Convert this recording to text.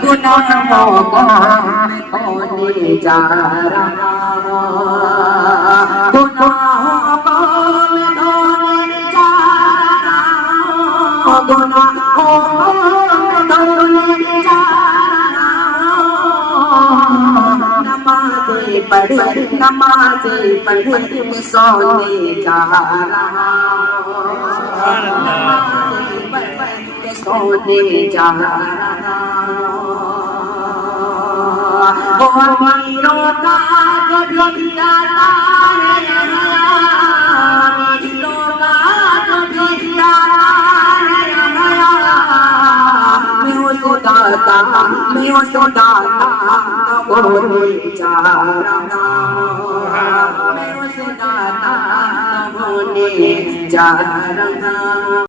गुनाहों को धोने जा रहा हूँ, गुनाहों को धोने जा रहा हूँ, गुनाहों को धोने जा रहा हूँ। नमाज़ें पढ़ के सोने जा रहा हूँ, नमाज़ें पढ़ के सोने जा रहा हूँ। वो अमीरों का भी दाता है, अमीरों का भी दाता है। मैं उसको दाता होने जा रहा हूँ, मैं उस दाता होने जा रहा हूँ।